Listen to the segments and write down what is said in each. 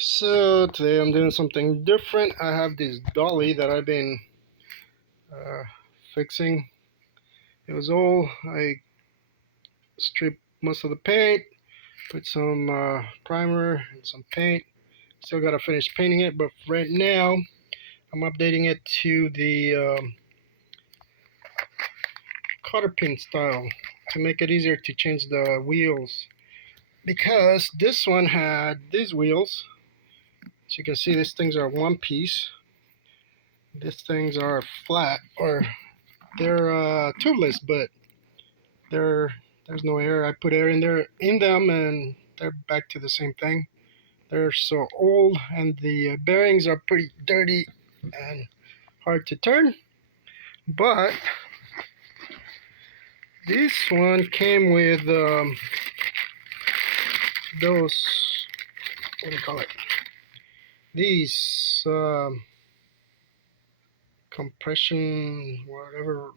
So today I'm doing something different. I have this dolly that I've been uh, fixing. It was old. I stripped most of the paint, put some primer and some paint. Still gotta finish painting it, but right now I'm updating it to the cotter pin style to make it easier to change the wheels. Because this one had these wheels. As you can see, these things are one piece. These things are flat, or they're tubeless, but there's no air. I put air in them, and they're back to the same thing. They're so old, and the bearings are pretty dirty and hard to turn. But this one came with those, what do you call it? These compression, whatever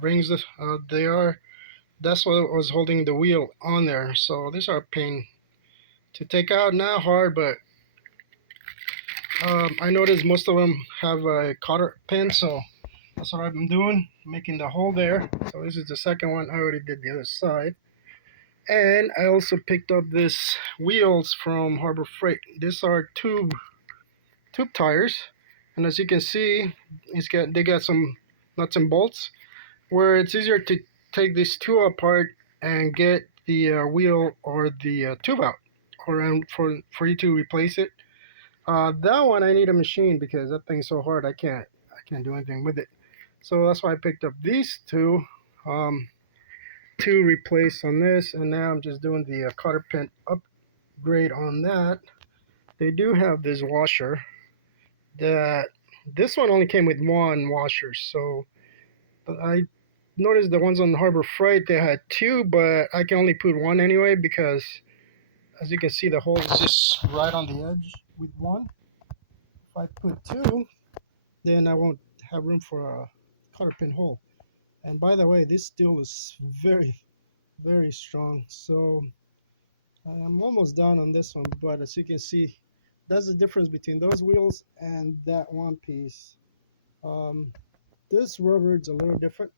rings they are. That's what was holding the wheel on there. So these are a pain to take out. Not hard, but I noticed most of them have a cotter pin, so that's what I'm doing, making the hole there. So this is the second one. I already did the other side. And I also picked up this wheels from Harbor Freight. These are tube tires, and as you can see, they got some nuts and bolts where it's easier to take these two apart and get the wheel or the tube out, or for you to replace it. That one I need a machine because that thing's so hard I can't do anything with it. So that's why I picked up these two um, to replace on this, and now I'm just doing the cotter pin upgrade on that. They do have this washer that this one only came with one washer, so but I noticed the ones on Harbor Freight they had two, but I can only put one anyway because as you can see the hole is just right on the edge with one. If I put two, then I won't have room for a cotter pin hole. And by the way, this steel is very strong. So I'm almost done on this one, but as you can see, that's the difference between those wheels and that one piece. Um, this rubber is a little different.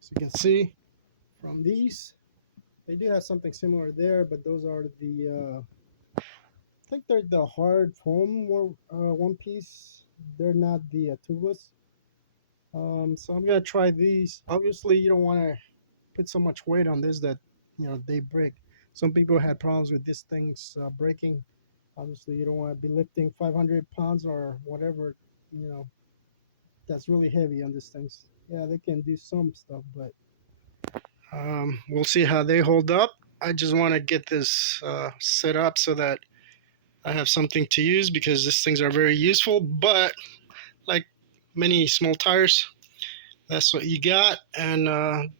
As you can see from these, they do have something similar there, but those are I think they're the hard foam one piece. They're not the tubeless. So I'm gonna try these. Obviously, you don't want to put so much weight on this that they break. Some people had problems with these things breaking. Obviously, you don't want to be lifting 500 pounds or whatever. You know that's really heavy on these things. Yeah, they can do some stuff, but we'll see how they hold up. I just want to get this set up so that I have something to use because these things are very useful. But like many small tires, that's what you got. And I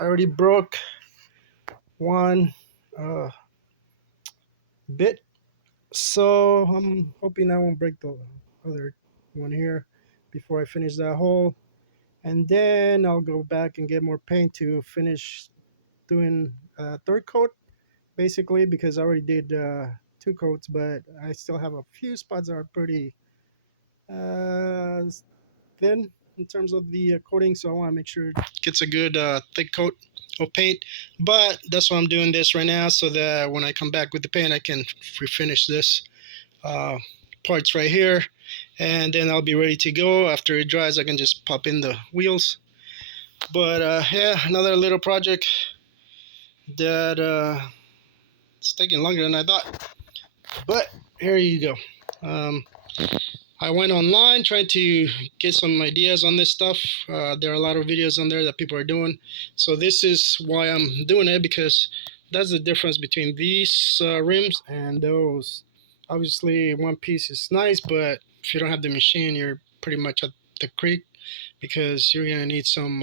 already broke one uh, bit, so I'm hoping I won't break the other one here before I finish that hole. And then I'll go back and get more paint to finish doing a third coat, basically, because I already did two coats, but I still have a few spots that are pretty uh, thin in terms of the coating, so I want to make sure it gets a good thick coat of paint. But that's why I'm doing this right now, so that when I come back with the paint, I can refinish this uh, parts right here, and then I'll be ready to go. After it dries, I can just pop in the wheels. But yeah, another little project that it's taking longer than I thought. But here you go. I went online trying to get some ideas on this stuff. There are a lot of videos on there that people are doing. So this is why I'm doing it, because that's the difference between these rims and those. Obviously, one piece is nice, but if you don't have the machine, you're pretty much at the creek because you're going to need some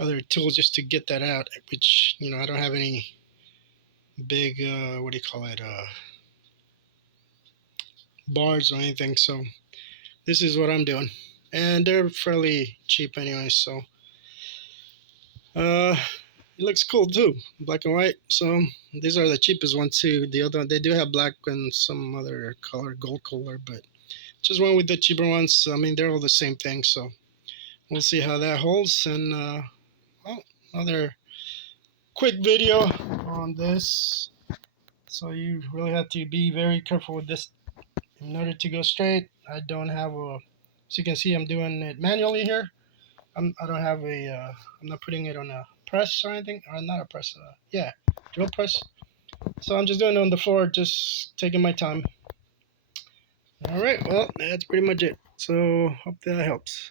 other tools just to get that out, which, I don't have any big, what do you call it, bars or anything. So this is what I'm doing, and they're fairly cheap anyway. So uh It looks cool too, black and white. So these are the cheapest ones too. The other they do have black and some other color, gold color, but just went with the cheaper ones. I mean, they're all the same thing. So we'll see how that holds. And well, another quick video on this. So you really have to be very careful with this in order to go straight. I don't have a, as you can see, I'm doing it manually here. I don't have a, I'm not putting it on a press or anything, or not a press, yeah, drill press. So I'm just doing it on the floor, just taking my time. All right, well, that's pretty much it. So hope that helps.